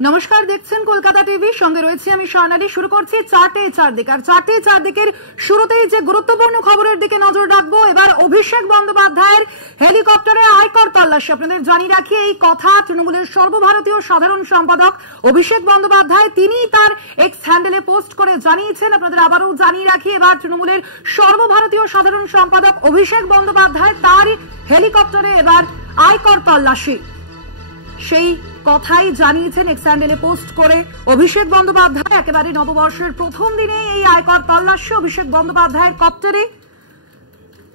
নমস্কার, দেখছেন কলকাতা টিভি, সঙ্গে রয়েছে আমি স্বর্ণালী। শুরু করছি চারটে চারদিকের শুরুতেই যে গুরুত্বপূর্ণ খবরের দিকে নজর রাখবো। এবার অভিষেক বন্দ্যোপাধ্যায়ের হেলিকপ্টারে আয়কর তল্লাশি। আপনাদের জানিয়ে রাখি, এই কথা তৃণমূলের সর্বভারতীয় সাধারণ সম্পাদক অভিষেক বন্দ্যোপাধ্যায় তিনি তার এক্স হ্যান্ডেলে পোস্ট করে জানিয়েছেন। আপনাদের আবারও জানিয়ে রাখি, এবার তৃণমূলের সর্বভারতীয় সাধারণ সম্পাদক অভিষেক বন্দ্যোপাধ্যায় তার হেলিকপ্টারে এবার আয়কর তল্লাশি, সেই কথাই জানিয়েছেন এক্স হ্যান্ডেলে পোস্ট করে অভিষেক বন্দ্যোপাধ্যায়। একেবারে নববর্ষের প্রথম দিনে এই আয়কর তল্লাশি অভিষেক বন্দ্যোপাধ্যায়ের কপ্টারে।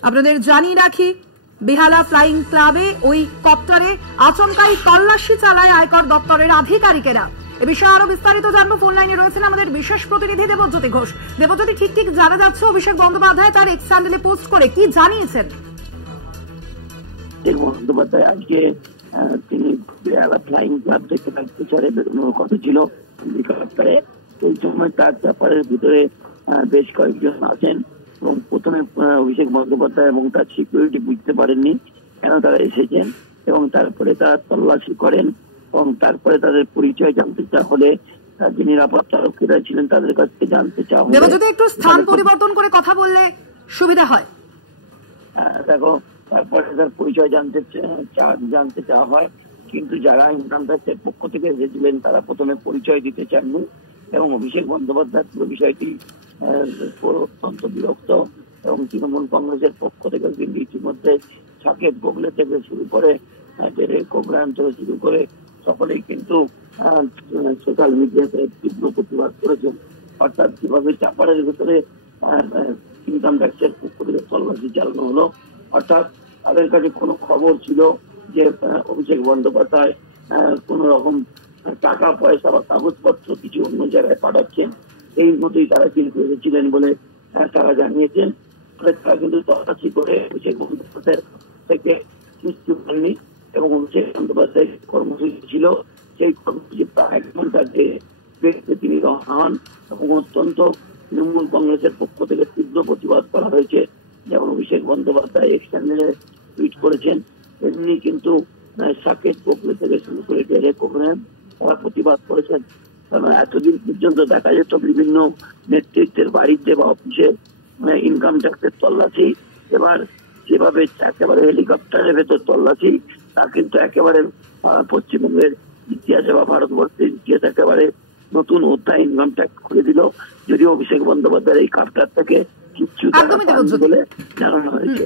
আপনাদের জানিয়ে রাখি, বেহালা ফ্লাইং ক্লাবে ওই কপ্টারে আচমকাই তল্লাশি চালায় আয়কর দপ্তরের আধিকারিকেরা। এ বিষয়ে আরো বিস্তারিত জানবো। ফোন লাইনে রয়েছেন আমাদের বিশেষ প্রতিনিধি দেবজ্যোতি ঘোষ। দেবজ্যোতি, ঠিক জানা যাচ্ছে অভিষেক বন্দ্যোপাধ্যায় তার এক্স হ্যান্ডেলে পোস্ট করে কি জানিয়েছেন? বন্দ্যোপাধ্যায় আজকে তিনি বেহালা ফ্লাইং ক্লাব থেকে প্রচারে বেরোনোর কথা ছিল হেলিকপ্টারে। ওই সময় তার ব্যাপারের ভিতরে বেশ কয়েকজন আছেন এবং প্রথমে অভিষেক বন্দ্যোপাধ্যায় এবং তার সিকিউরিটি বুঝতে পারেননি কেন তারা এসেছেন, এবং তারপরে তারা তল্লাশি করেন এবং তারপরে তাদের পরিচয় জানতে চাওয়া হলে যে নিরাপত্তা রক্ষীরা ছিলেন তাদের কাছ থেকে জানতে চাওয়া হলে। যদি একটু স্থান পরিবর্তন করে কথা বললে সুবিধা হয়। দেখো, তারপরে তার পরিচয় জানতে চাওয়া হয়, কিন্তু যারা ইনকাম ট্যাক্সের পক্ষ থেকে এসেছিলেন তারা প্রথমে পরিচয় দিতে চাননি এবং অভিষেক বন্দ্যোপাধ্যায় পুরো বিষয়টি অত্যন্ত বিরক্ত এবং তৃণমূল কংগ্রেসের পক্ষ থেকে কিন্তু ইতিমধ্যে সাকেত গোখলে থেকে শুরু করে কোবরান থেকে শুরু করে সকলেই কিন্তু সোশ্যাল মিডিয়াতে তীব্র প্রতিবাদ করেছেন। অর্থাৎ কিভাবে চাপাড়ের ভিতরে ইনকাম ট্যাক্সের পক্ষ থেকে তল্লাশি চালানো হলো, অর্থাৎ তাদের কাছে কোনো খবর ছিল যে অভিষেক বন্দ্যোপাধ্যায় কোন রকম টাকা পয়সা বা কাগজপত্র কিছু অন্য জায়গায় পাঠাচ্ছেন, এই মতোই তারা কিন্তু এসেছিলেন বলে তারা জানিয়েছেন। তারা কিন্তু তল্লাশি করে অভিষেক বন্দ্যোপাধ্যায়ের থেকে কিছু পাননি এবং অভিষেক বন্দ্যোপাধ্যায় কর্মসূচি ছিল সেই কর্মসূচি প্রায় 1 ঘন্টা তিনি রওনা হন এবং অত্যন্ত তৃণমূল কংগ্রেসের পক্ষ থেকে তীব্র প্রতিবাদ করা হয়েছে। যেমন অভিষেক বন্দ্যোপাধ্যায় এক্স হ্যান্ডেলে টুইট করেছেন, এমনি কিন্তু সাকেত গোখলে থেকে শুরু করে কোবরান তারা প্রতিবাদ করেছেন। কারণ এতদিন পর্যন্ত দেখা যেত বিভিন্ন নেতৃত্বের বাড়িতে বা অফিসে ইনকাম ট্যাক্সের তল্লাশি, এবার যেভাবে একেবারে হেলিকপ্টারের ভেতর তল্লাশি, তা কিন্তু একেবারে পশ্চিমবঙ্গের ইতিহাসে বা ভারতবর্ষের ইতিহাসে একেবারে নতুন অধ্যায় ইনকাম ট্যাক্স খুলে দিল। যদিও অভিষেক বন্দ্যোপাধ্যায়ের এই কাপটার থেকে কিছু বলে জানানো হয়েছে।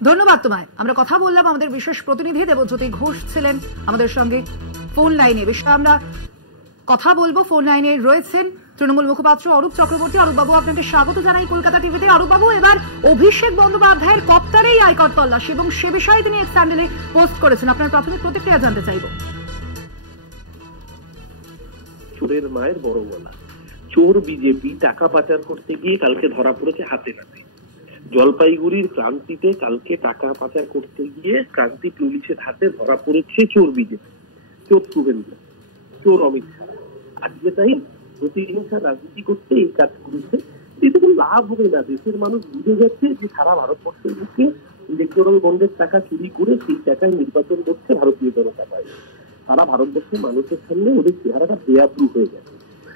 ধন্যবাদ তোমায়। আমরা কথা বললাম, আমাদের বিশেষ প্রতিনিধি দেবজ্যোতি ঘোষ ছিলেন আমাদের সঙ্গে ফোন লাইনে। বিষয়ে আমরা কথা বলবো। ফোন লাইনে রয়েছেন তৃণমূল মুখপাত্র অরূপ চক্রবর্তী। অরূপবাবু, আপনাকে স্বাগত জানাই কলকাতা টিভিতে। অরূপবাবু, এবার অভিষেক বন্দ্যোপাধ্যায়ের কপ্টারেই আয়কর তল্লাশি এবং সে বিষয়ে তিনি এক্স হ্যান্ডেলে পোস্ট করেছেন, আপনার প্রাথমিক প্রতিক্রিয়া জানতে চাইব। চোরের মায়ের বড় গলা। চোর বিজেপি টাকা পাচার করতে গিয়ে কালকে ধরা পড়েছে হাতে নাতে। জলপাইগুড়ির ক্রান্তিতে কালকে টাকা পাচার করতে গিয়ে ক্রান্তি পুলিশের হাতে ধরা পড়েছে চোর বিজেপি, চোর শুভেন্দু, চোর অমিত শাহ। আজকে তাই প্রতিহিংসা রাজনীতি করতে এই কাজ করেছে। এতে কোনো লাভ হবে না। দেশের মানুষ বুঝে যাচ্ছে যে সারা ভারতবর্ষের বুকে ইলেকট্রাল বন্ডের টাকা চুরি করে সেই টাকায় নির্বাচন করছে ভারতীয় জনতা পার্টি। সারা ভারতবর্ষের মানুষের সামনে ওদের চেহারাটা বেআপ্রুভ হয়ে গেছে।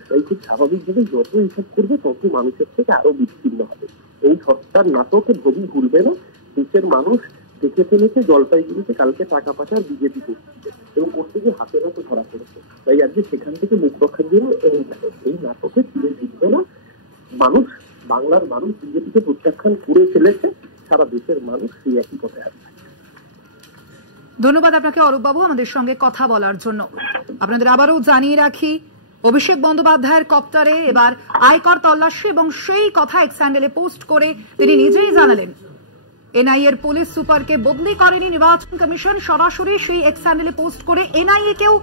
তাই খুব স্বাভাবিকভাবে যত হিসাব করবে তত মানুষের থেকে আরো বিচ্ছিন্ন হবে। এই সস্তার নাটকে ভবি ভুলবে না। দেশের মানুষ দেখে ফেলেছে জলপাইগুড়িতে কালকে টাকা পাচার বিজেপি করছে এবং করতে গিয়ে হাতে হাতে ধরা পড়েছে। তাই আজকে সেখান থেকে মুখ রক্ষার জন্য এই নাটকে ফিরে জিতবে না মানুষ। বাংলার মানুষ বিজেপিকে প্রত্যাখ্যান করে ফেলেছে, সারা দেশের মানুষ সেই একই পথে আসবে। ধন্যবাদ আপনাকে অরূপবাবু আমাদের সঙ্গে কথা বলার জন্য। আপনাদের আবারও জানিয়ে রাখি, অভিষেক বন্দ্যোপাধ্যায়ের কপ্টারে এবার আয়কর তল্লাশি এবং সেই কথা এক্স হ্যান্ডেলে পোস্ট করে তিনি নিজেই জানালেন এনআইএর পুলিশ সুপারকে বদলি করেনি নির্বাচন কমিশন। সরাসরি সেই এক্স হ্যান্ডেলে পোস্ট করে এনআইএ কেও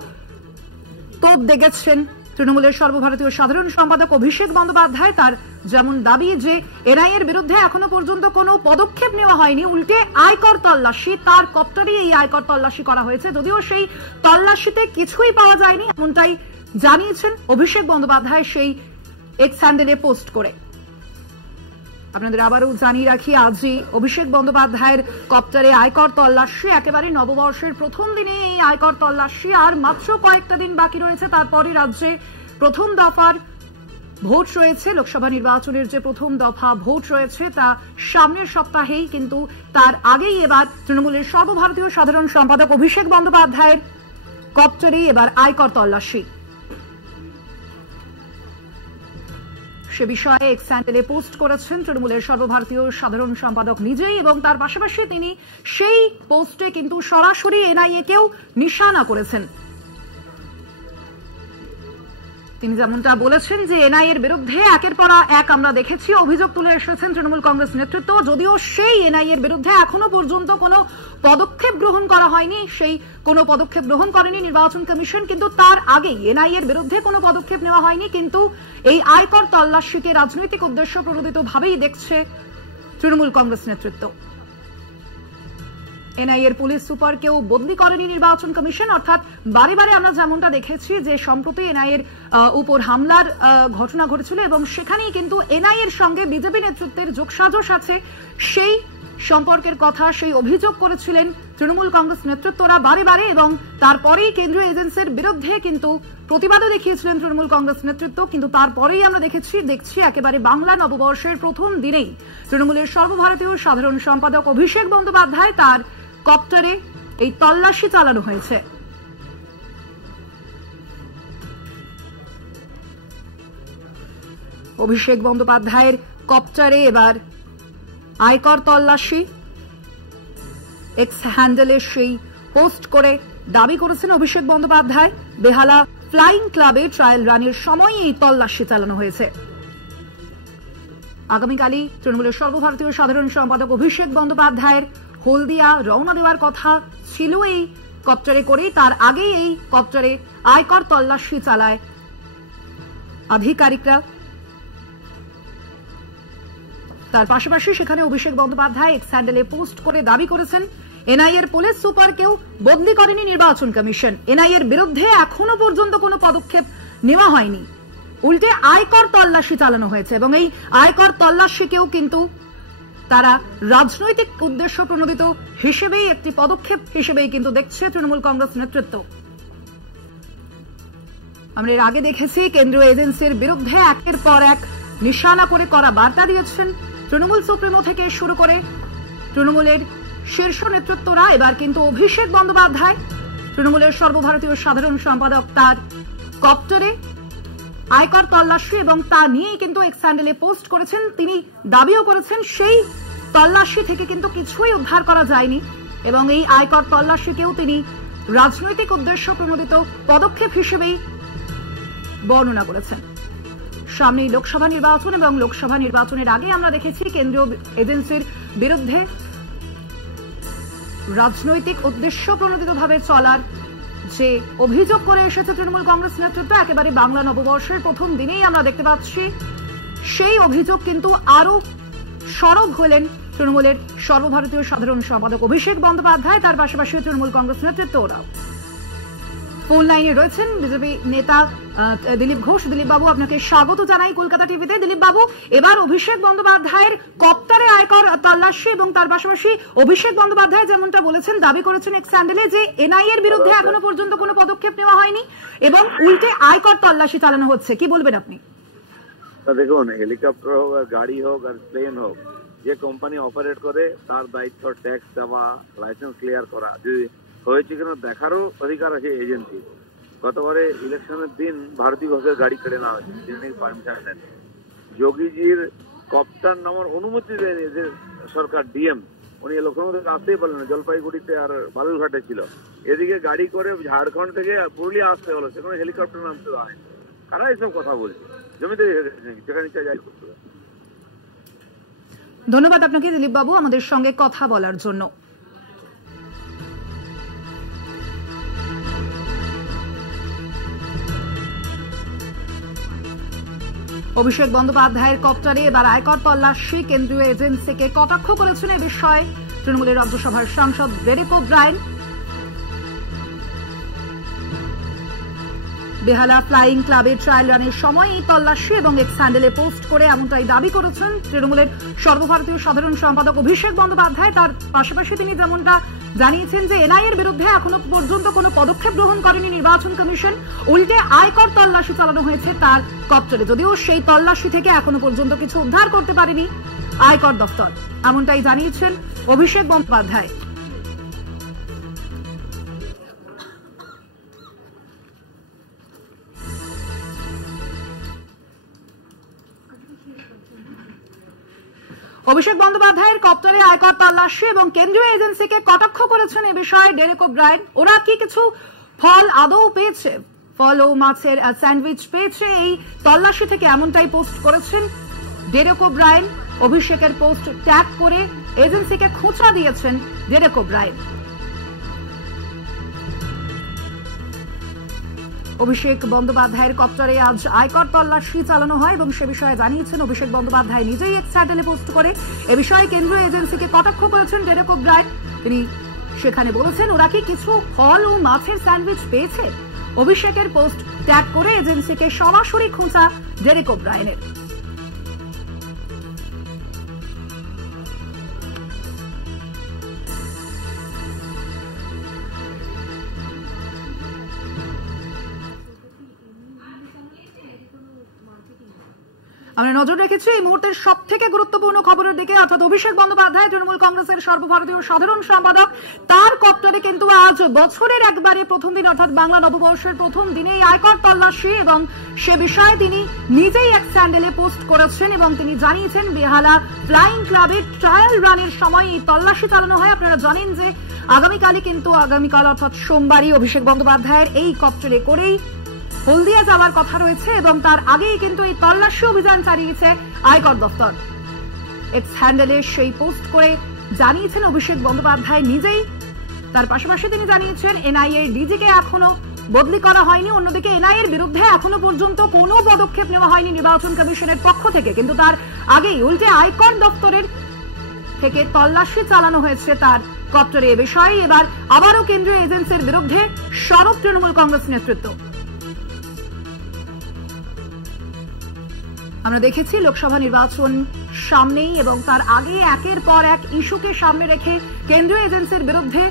তোপ দেখেছেন তৃণমূলের সর্বভারতীয় সাধারণ সম্পাদক অভিষেক বন্দ্যোপাধ্যায়। তার যেমন দাবি যে এনআইএর বিরুদ্ধে এখনো পর্যন্ত কোনো পদক্ষেপ নেওয়া হয়নি, উল্টে আয়কর তল্লাশি, তার কপ্টারে এই আয়কর তল্লাশি করা হয়েছে। যদিও সেই তল্লাশিতে কিছুই পাওয়া যায়নি, এমনটাই জানিয়েছেন অভিষেক বন্দ্যোপাধ্যায় সেই এক্স হ্যান্ডেলে পোস্ট করে। আপনাদের আবারও জানিয়ে রাখি, আজই অভিষেক বন্দ্যোপাধ্যায়ের কপ্টারে আয়কর তল্লাশি। একেবারে নববর্ষের প্রথম দিনে এই আয়কর তল্লাশি, আর মাত্র কয়েকটা দিন বাকি রয়েছে। তারপরে রাজ্যে প্রথম দফার ভোট রয়েছে। লোকসভা নির্বাচনের যে প্রথম দফা ভোট রয়েছে তা সামনের সপ্তাহেই, কিন্তু তার আগেই এবার তৃণমূলের সর্বভারতীয় সাধারণ সম্পাদক অভিষেক বন্দ্যোপাধ্যায়ের কপ্টারেই এবার আয়কর তল্লাশি। সে বিষয়ে এক্স হ্যান্ডেলে পোস্ট করেছেন তৃণমূলের সর্বভারতীয় সাধারণ সম্পাদক নিজেই, এবং তার পাশাপাশি তিনি সেই পোস্টে কিন্তু সরাসরি এনআইএ-কেও নিশানা করেছেন। তিনি যেমনটা বলেছেন যে এনআইএর বিরুদ্ধে একের পর এক আমরা দেখেছি অভিযোগ তুলে এসেছেন তৃণমূল কংগ্রেস নেতৃত্ব। যদিও সেই এনআইএর বিরুদ্ধে এখনো পর্যন্ত কোনো পদক্ষেপ গ্রহণ করা হয়নি, সেই কোনো পদক্ষেপ গ্রহণ করেনি নির্বাচন কমিশন, কিন্তু তার আগেই এনআইএর বিরুদ্ধে কোনো পদক্ষেপ নেওয়া হয়নি। কিন্তু এই আয়কর তল্লাশিকে রাজনৈতিক উদ্দেশ্য প্রণোদিত ভাবেই দেখছে তৃণমূল কংগ্রেস নেতৃত্ব। এনআইএর পুলিশ সুপারকেও বদলি করেনি নির্বাচন কমিশন, অর্থাৎ বারে বারে আমরা যেমনটা দেখেছি যে সম্প্রতি এনআইএর উপর হামলার ঘটনা ঘটেছিল এবং সেখানেই কিন্তু এনআইএর সঙ্গে বিজেপি নেতৃত্বের যোগসাজশ আছে, সেই সম্পর্কের কথা, সেই অভিযোগ করেছিলেন তৃণমূল কংগ্রেস নেতৃত্বরা বারে বারে, এবং তারপরেই কেন্দ্রীয় এজেন্সির বিরুদ্ধে কিন্তু প্রতিবাদও দেখিয়েছিলেন তৃণমূল কংগ্রেস নেতৃত্ব। কিন্তু তারপরেই আমরা দেখছি একেবারে বাংলা নববর্ষের প্রথম দিনেই তৃণমূলের সর্বভারতীয় সাধারণ সম্পাদক অভিষেক বন্দ্যোপাধ্যায় তার কপ্টারে এই তল্লাশি চালানো হয়েছে। অভিষেক বন্দ্যোপাধ্যায়ের কপ্টারে এবার আয়কর তল্লাশি। এক্স হ্যান্ডেলে সেই পোস্ট করে দাবি করেছেন অভিষেক বন্দ্যোপাধ্যায়, বেহালা ফ্লাইং ক্লাবে ট্রায়াল রানের সময় এই তল্লাশি চালানো হয়েছে। আগামীকালই তৃণমূলের সর্বভারতীয় সাধারণ সম্পাদক অভিষেক বন্দ্যোপাধ্যায়ের হলদিয়া রওনা দেওয়ার কথা ছিল এই কপ্টারে করেই। তার আগেই এই কপ্টারে আয়কর তল্লাশি চালায় আধিকারিকরা। তার পাশাপাশি সেখানে অভিষেক বন্দ্যোপাধ্যায় এক্স হ্যান্ডেলে পোস্ট করে দাবি করেছেন এনআইএর পুলিশ সুপারকেও বদলি করেনি নির্বাচন কমিশন, এনআইএর বিরুদ্ধে এখনো পর্যন্ত কোনো পদক্ষেপ নেওয়া হয়নি, উল্টে আয়কর তল্লাশি চালানো হয়েছে। এবং এই আয়কর তল্লাশিকেও কিন্তু তারা রাজনৈতিক উদ্দেশ্য প্রণোদিত হিসেবেই, একটি পদক্ষেপ হিসেবেই কিন্তু দেখছে তৃণমূল কংগ্রেস নেতৃত্ব। আমরা এর আগে দেখেছি কেন্দ্রীয় এজেন্সির বিরুদ্ধে একের পর এক নিশানা করে করা বার্তা দিয়েছেন তৃণমূল সুপ্রিমো থেকে শুরু করে তৃণমূলের শীর্ষ নেতৃত্বরা। এবার কিন্তু অভিষেক বন্দ্যোপাধ্যায় তৃণমূলের সর্বভারতীয় সাধারণ সম্পাদক তার কপ্টারে আয়কর তল্লাশি, এবং তা নিয়েই কিন্তু এক্স হ্যান্ডেলে পোস্ট করেছেন। তিনি দাবিও করেছেন সেই তল্লাশি থেকে কিন্তু কিছুই উদ্ধার করা যায়নি, এবং এই আয়কর তল্লাশিকেও তিনি রাজনৈতিক উদ্দেশ্য প্রণোদিত পদক্ষেপ হিসেবেই বর্ণনা করেছেন। সামনেই লোকসভা নির্বাচন, এবং লোকসভা নির্বাচনের আগে আমরা দেখেছি কেন্দ্রীয় এজেন্সির বিরুদ্ধে রাজনৈতিক উদ্দেশ্য প্রণোদিতভাবে চলার যে অভিযোগ করে এসেছে তৃণমূল কংগ্রেস নেতৃত্ব, একেবারে বাংলা নববর্ষের প্রথম দিনেই আমরা দেখতে পাচ্ছি সেই অভিযোগ কিন্তু আরো সরব হলেন তৃণমূলের সর্বভারতীয় সাধারণ সম্পাদক অভিষেক বন্দ্যোপাধ্যায়, তার পাশাপাশি তৃণমূল কংগ্রেস নেতৃত্ব ওরাও। ফোন লাইনে রয়েছেন বিজেপি নেতা দিলীপ ঘোষ। দিলীপ বাবু, আপনাকে স্বাগত জানাই কলকাতা টিভিতে। দিলীপ বাবু, এবার অভিষেক বন্দ্যোপাধ্যায়ের কপ্টারে আয়কর তল্লাশি, এবং তার পাশাপাশি অভিষেক বন্দ্যোপাধ্যায় যেমনটা বলেছেন, দাবি করেছেন এক্স হ্যান্ডেলে যে এনআইএর বিরুদ্ধে এখনো পর্যন্ত কোনো পদক্ষেপ নেওয়া হয়নি এবং উল্টে আয়কর তল্লাশি চালানো হচ্ছে, কি বলবেন আপনি? দেখুন, হেলিকপ্টার হোক আর গাড়ি হোক আর প্লেন হোক, যে কোম্পানি অপারেট করে তার দায়িত্ব ট্যাক্স দেওয়া, লাইসেন্স ক্লিয়ার করা, যদি হয়েছে কিনা দেখারও অধিকার আছে এজেন্সি। গতবারে ইলেকশনের দিন ভারতী ঘোষের গাড়ি কেড়ে নেওয়া হয়েছে, তিনি পারমিশন নেন। যোগীজির কপ্টার নামার অনুমতি দেন এদের সরকার, ডিএম, উনি লখনৌ থেকে আসতেই পারলেন না, জলপাইগুড়িতে আর বালুরঘাটে ছিল। এদিকে গাড়ি করে ঝাড়খণ্ড থেকে পুরুলিয়া আসতে হলো, সেখানে হেলিকপ্টার নামতে দেওয়া হয়। কারা এইসব কথা বলছে? জমিতে যেখানে ইচ্ছা যাই করতে। ধন্যবাদ আপনাকে দিলীপ বাবু আমাদের সঙ্গে কথা বলার জন্য। অভিষেক বন্দ্যোপাধ্যায়ের কপ্টারে এবার আয়কর তল্লাশি, কেন্দ্রীয় এজেন্সিকে কটাক্ষ করেছেন এ বিষয়ে তৃণমূলের রাজ্যসভার সাংসদ ডেরেক ওব্রায়েন। বেহালা ফ্লাইং ক্লাবের ট্রায়াল রানের সময় এই তল্লাশি এবং এক্স হ্যান্ডেলে পোস্ট করে এমনটাই দাবি করেছেন তৃণমূলের সর্বভারতীয় সাধারণ সম্পাদক অভিষেক বন্দ্যোপাধ্যায়। তার পাশাপাশি তিনি যেমনটা জানিয়েছেন যে এনআইএর বিরুদ্ধে এখনো পর্যন্ত কোনো পদক্ষেপ গ্রহণ করেনি নির্বাচন কমিশন, উল্টে আয়কর তল্লাশি চালানো হয়েছে তার কপ্টারে, যদিও সেই তল্লাশি থেকে এখনো পর্যন্ত কিছু উদ্ধার করতে পারেনি আয়কর দপ্তর, এমনটাই জানিয়েছেন অভিষেক বন্দ্যোপাধ্যায়। অভিষেক বন্দ্যোপাধ্যায়ের কপ্টারে আয়কর তল্লাশি এবং কেন্দ্রীয় এজেন্সিকে কটাক্ষ করেছেন এ বিষয়ে ডেরেক ওব্রায়েন। ওরা কি কিছু ফল আদৌ পেয়েছে, ফল ও মাছের স্যান্ডউইচ পেয়েছে এই তল্লাশি থেকে, এমনটাই পোস্ট করেছেন ডেরেক ওব্রায়েন। অভিষেকের পোস্ট ট্যাগ করে এজেন্সিকে খোঁচা দিয়েছেন ডেরেক ওব্রায়েন। অভিষেক বন্দ্যোপাধ্যায়ের কপ্টারে আজ আয়কর তল্লাশি চালানো হয় এবং সে বিষয়ে জানিয়েছেন অভিষেক বন্দ্যোপাধ্যায় নিজেই এক্স হ্যান্ডেলে পোস্ট করে। এ বিষয়ে কেন্দ্রীয় এজেন্সিকে কটাক্ষ করেছেন ডেরেক ওব্রায়েন। তিনি সেখানে বলেছেন ওরা কি কিছু ফল ও মাছের স্যান্ডউইচ পেয়েছে। অভিষেকের পোস্ট ট্যাগ করে এজেন্সিকে সরাসরি খোঁচা ডেরেক ওব্রায়েনের। আমরা নজর রেখেছি এই মুহূর্তের সব থেকে গুরুত্বপূর্ণ খবরের দিকে, অর্থাৎ অভিষেক বন্দ্যোপাধ্যায় তৃণমূল কংগ্রেসের সর্বভারতীয় সাধারণ সম্পাদক, তার কপ্টারে কিন্তু আজ বছরের একবারে প্রথম দিন অর্থাৎ বাংলা নববর্ষের প্রথম দিনেই আয়কর তল্লাশি এবং সে বিষয়ে তিনি নিজেই এক স্যান্ডেলে পোস্ট করেছেন এবং তিনি জানিয়েছেন বেহালা ফ্লাইং ক্লাবের ট্রায়াল রানের সময় এই তল্লাশি চালানো হয়। আপনারা জানেন যে আগামীকাল অর্থাৎ সোমবারই অভিষেক বন্দ্যোপাধ্যায়ের এই কপ্টারে করেই হলদিয়া যাওয়ার কথা রয়েছে এবং তার আগেই কিন্তু এই তল্লাশি অভিযান চালিয়েছে আয়কর দপ্তর। এক্স হ্যান্ডেলে সেই পোস্ট করে জানিয়েছেন অভিষেক বন্দ্যোপাধ্যায় নিজেই। তার পাশাপাশি তিনি জানিয়েছেন এনআইএ ডিজিকে এখনো বদলি করা হয়নি, অন্যদিকে এনআইএর বিরুদ্ধে এখনো পর্যন্ত কোনো পদক্ষেপ নেওয়া হয়নি নির্বাচন কমিশনের পক্ষ থেকে, কিন্তু তার আগেই উল্টে আয়কর দপ্তরের থেকে তল্লাশি চালানো হয়েছে তার কপ্টারে। এ বিষয়ে এবার আবারও কেন্দ্রীয় এজেন্সির বিরুদ্ধে সরব তৃণমূল কংগ্রেস নেতৃত্ব। আমরা দেখেছি লোকসভা নির্বাচন সামনেই এবং তার আগে একের পর এক ইস্যুকে সামনে রেখে কেন্দ্রীয় এজেন্সির বিরুদ্ধে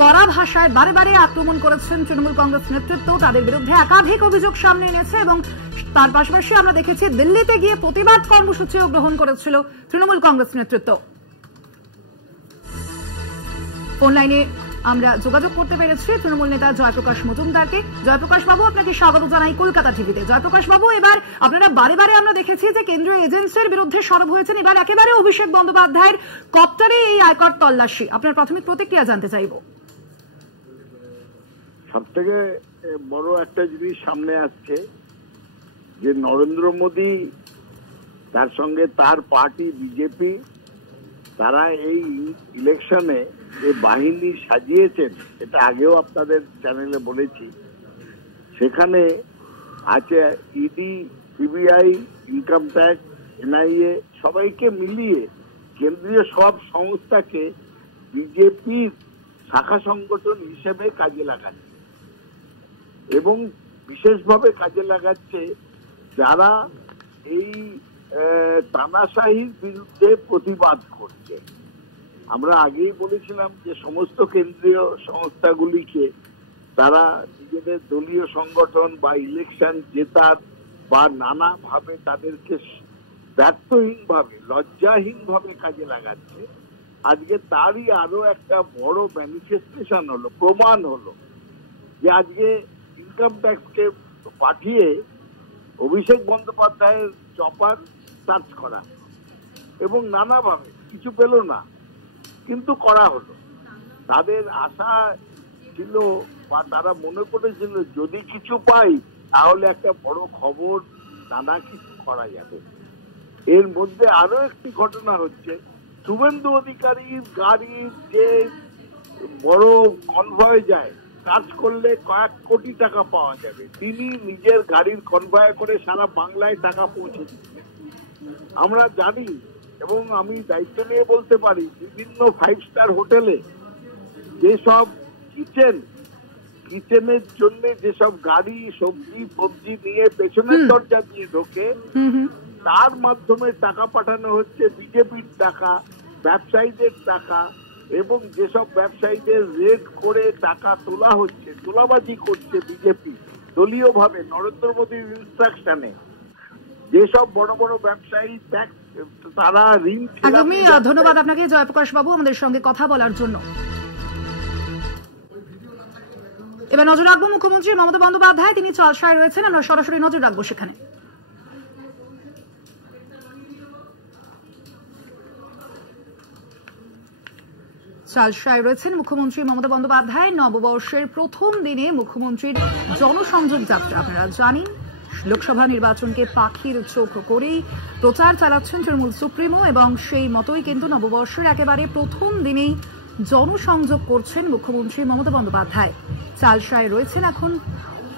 কড়া ভাষায় বারে বারে আক্রমণ করেছেন তৃণমূল কংগ্রেস নেতৃত্ব। তাদের বিরুদ্ধে একাধিক অভিযোগ সামনে এনেছে এবং তার পাশাপাশি আমরা দেখেছি দিল্লিতে গিয়ে প্রতিবাদ কর্মসূচিও গ্রহণ করেছিল তৃণমূল কংগ্রেস নেতৃত্ব। ফোন লাইনে আমরা যোগাযোগ করতে পেরেছি তৃণমূল নেতা জয়প্রকাশ মজুমদারকে। জয়প্রকাশ বাবু, আপনাকে স্বাগত জানাই কলকাতা টিভিতে। জয়প্রকাশ বাবু, এবার আপনারা বারে বারে আমরা দেখেছি যে কেন্দ্রীয় এজেন্সির বিরুদ্ধে সরব হয়েছেন, এবার একেবারে অভিষেক বন্দ্যোপাধ্যায়ের কপ্টারে এই আয়কর তল্লাশি, আপনার প্রাথমিক প্রতিক্রিয়া জানতে চাইব। সব থেকে বড় একটা জিনিস সামনে আসছে যে নরেন্দ্র মোদী, তার সঙ্গে তার পার্টি বিজেপি, তারা এই ইলেকশনে যে বাহিনী সাজিয়েছেন, এটা আগেও আপনাদের চ্যানেলে বলেছি, সেখানে আছে ED, CBI, income tax, NIA, সবাইকে মিলিয়ে কেন্দ্রীয় সব সংস্থাকে বিজেপির শাখা সংগঠন হিসেবে কাজে লাগাচ্ছে এবং বিশেষভাবে কাজে লাগাচ্ছে যারা এই তানাশাহির বিরুদ্ধে প্রতিবাদ করছে। আমরা আগেই বলেছিলাম যে সমস্ত কেন্দ্রীয় সংস্থাগুলিকে তারা নিজেদের দলীয় সংগঠন বা ইলেকশন জেতার বা নানাভাবে তাদেরকে ব্যর্থহীনভাবে, লজ্জাহীনভাবে কাজে লাগাচ্ছে। আজকে তারই আরো একটা বড় ম্যানিফেস্টেশন হলো, প্রমাণ হলো যে আজকে ইনকাম ট্যাক্সকে পাঠিয়ে অভিষেক বন্দ্যোপাধ্যায়ের চপার সার্চ করা এবং নানাভাবে কিছু পেল না, কিন্তু করা হলো। তাদের আশা ছিল বা তারা মনে করেছিল যদি কিছু পাই তাহলে একটা বড় খবর, নানা কিছু করা যাবে। এর মধ্যে আরো একটি ঘটনা হচ্ছে, শুভেন্দু অধিকারীর গাড়ির যে বড় কনভয় যায়, কাজ করলে কয়েক কোটি টাকা পাওয়া যাবে, তিনি নিজের গাড়ির কনভয় করে সারা বাংলায় টাকা পৌঁছে দিচ্ছেন। আমরা জানি এবং আমি দায়িত্ব নিয়ে বলতে পারি, বিভিন্ন 5 স্টার হোটেলে যেসব কিচেনের জন্য যেসব গাড়ি সবজি নিয়ে পেছনের দরজা দিয়ে ঢোকে, তার মাধ্যমে টাকা পাঠানো হচ্ছে বিজেপির টাকা, ব্যবসায়ীদের টাকা, এবং যেসব ব্যবসায়ীদের রেড করে টাকা তোলা হচ্ছে, তোলাবাজি করছে বিজেপি দলীয় ভাবে নরেন্দ্র মোদীর ইনস্ট্রাকশনে। যেসব বড় বড় ব্যবসায়ী তারা ঋণ। একদমই ধন্যবাদ আপনাকে জয়প্রকাশ বাবু আমাদের সঙ্গে কথা বলার জন্য। এবার নজর রাখবো মুখ্যমন্ত্রী মমতা বন্দ্যোপাধ্যায়, তিনি চালসায় রয়েছেন, আমরা সরাসরি নজর রাখবো সেখানে। চালসায় রয়েছেন মুখ্যমন্ত্রী মমতা বন্দ্যোপাধ্যায়। নববর্ষের প্রথম দিনে মুখ্যমন্ত্রীর জনসংযোগ যাত্রা, আপনারা জানেন লোকসভা নির্বাচনকে পাখির চোখ করেই প্রচার চালাচ্ছেন তৃণমূল সুপ্রিমো, এবং সেই মতোই কিন্তু নববর্ষের একেবারে প্রথম দিনেই জনসংযোগ করছেন মুখ্যমন্ত্রী মমতা বন্দ্যোপাধ্যায়। চালসায় রয়েছেন এখন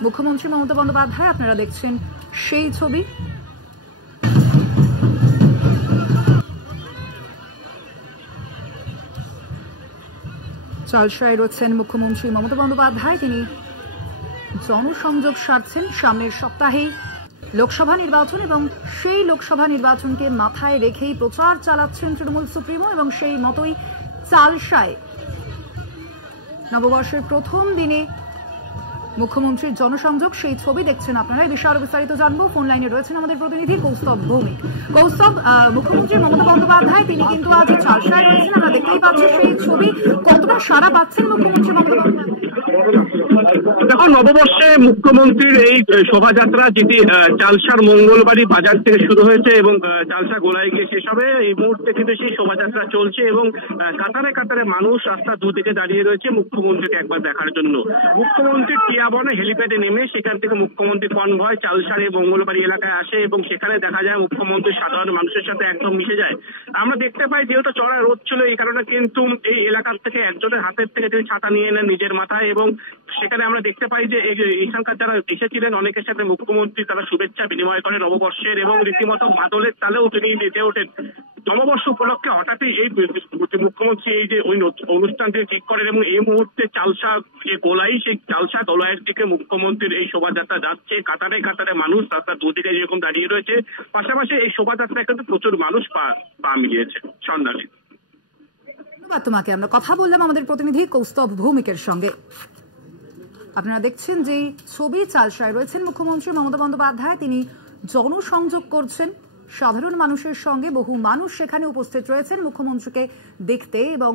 মুখ্যমন্ত্রী মমতা বন্দ্যোপাধ্যায়, আপনারা দেখছেন সেই ছবি। চালসায় রয়েছেন মুখ্যমন্ত্রী মমতা বন্দ্যোপাধ্যায়, তিনি জনসংযোগ সারছেন। সামনের সপ্তাহেই লোকসভা নির্বাচন এবং সেই লোকসভা নির্বাচনকে মাথায় রেখেই প্রচার চালাচ্ছেন তৃণমূল সুপ্রিমো, এবং সেই মতোই চালসায় নববর্ষের প্রথম দিনে মুখ্যমন্ত্রীর জনসংযোগ, সেই ছবি দেখছেন আপনারা। এই বিষয়ে আরো বিস্তারিত জানবো, ফোন লাইনে রয়েছেন আমাদের প্রতিনিধি কৌস্তব ভৌমিক। কৌস্তব, মুখ্যমন্ত্রী মমতা বন্দ্যোপাধ্যায় তিনি কিন্তু আজ চালসায় রয়েছেন, আমরা দেখতেই পাচ্ছি সেই ছবি। কতটা সাড়া পাচ্ছেন মুখ্যমন্ত্রী মমতা বন্দ্যোপাধ্যায়? দেখো, নববর্ষে মুখ্যমন্ত্রীর এই শোভাযাত্রা, যেটি চালসার মঙ্গলবাড়ি বাজার থেকে শুরু হয়েছে এবং চালসা গোলায় গিয়ে শেষ হবে, এই মুহূর্তে কিন্তু সেই শোভাযাত্রা চলছে এবং কাতারে কাতারে মানুষ রাস্তার দুদিকে দাঁড়িয়ে রয়েছে মুখ্যমন্ত্রীকে একবার দেখার জন্য। মুখ্যমন্ত্রী টিয়াবনে হেলিপ্যাডে নেমে সেখান থেকে মুখ্যমন্ত্রী কনভয় চালসার এই মঙ্গলবাড়ি এলাকায় আসে এবং সেখানে দেখা যায় মুখ্যমন্ত্রী সাধারণ মানুষের সাথে একদম মিশে যায়। আমরা দেখতে পাই যেহেতু চড়া রোদ ছিল, এই কারণে কিন্তু এই এলাকার থেকে একজনের হাতের থেকে তিনি ছাতা নিয়ে নেন নিজের মাথায়, এবং সেখানে আমরা দেখতে পাই যে এখানকার যারা এসেছিলেন অনেকের সাথে মুখ্যমন্ত্রী তারা শুভেচ্ছা বিনিময় করেন নববর্ষের, এবং রীতিমতো মাদলের তালেও তিনি মেতে ওঠেন। নববর্ষ উপলক্ষে হঠাৎই এই মুখ্যমন্ত্রী এই যে ওই অনুষ্ঠানটি ঠিক করেন, এবং এই মুহূর্তে চালসা যে গোলাই, সেই চালসা গোলাইয়ের দিকে মুখ্যমন্ত্রীর এই শোভাযাত্রা যাচ্ছে। কাতারে কাতারে মানুষ রাস্তার দুদিকে যেরকম দাঁড়িয়ে রয়েছে, পাশাপাশি এই শোভাযাত্রায় কিন্তু প্রচুর মানুষ পা মিলিয়েছে। সন্ধ্যালী, ধন্যবাদ তোমাকে। আমরা কথা বললাম আমাদের প্রতিনিধি কৌস্তব ভৌমিকের সঙ্গে। আপনারা দেখছেন যে ছবি, চালসায় রয়েছেন মুখ্যমন্ত্রী মমতা বন্দ্যোপাধ্যায়, তিনি জনসংযোগ করছেন সাধারণ মানুষের সঙ্গে। বহু মানুষ সেখানে উপস্থিত রয়েছেন মুখ্যমন্ত্রীকে দেখতে, এবং